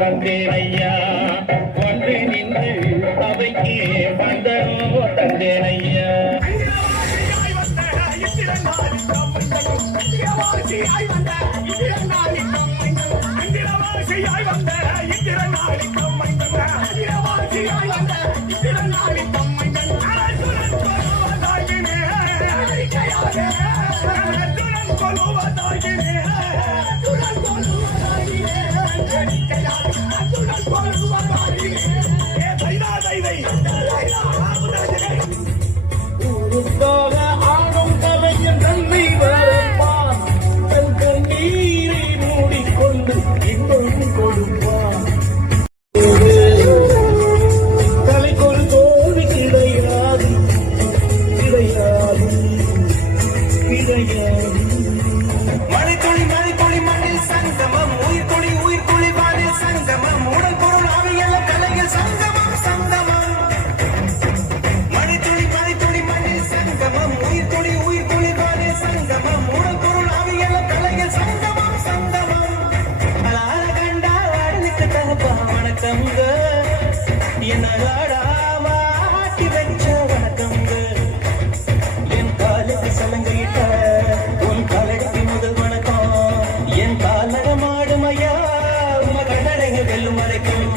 வந்தேனையா வந்து நின்று அவைக்கு வந்தனோ தந்தேனையா ஆடும் கலைஞன் தன்னை வரப்பான் தன் கண்ணீரை மூடிக்கொண்டு இன்னும் கொடுப்பான் தலைக்கொரு தோல்வி கிடையாது கிடையாது கிடையாது மழைத்துளி மழைத்துளி மண்ணில் சங்கமம் உயிர் துளி வானில் சங்கமம் உடல் பொருள் ஆவியல்ல கலையில் சங்கமம் சங்கமம் மழைத்துளி மண்ணில் சங்கமம் உயிர் துளி வானில் சங்கமம் உடல் பொருள் ஆவியல்ல கலையில் சங்கமம் சங்கமம் அலால கண்டா வாழ்ந்துக்கு தகப்பா வணக்கங்க என்ன ஆடாம ஆட்டி வச்ச வணக்கங்க என் காலுக்கு சலங்கையிட்ட உன் காலடி முதல் வணக்கம் என் காலகமாடும் ஐயா மகடடைங்க வெல்லும் வரைக்கும்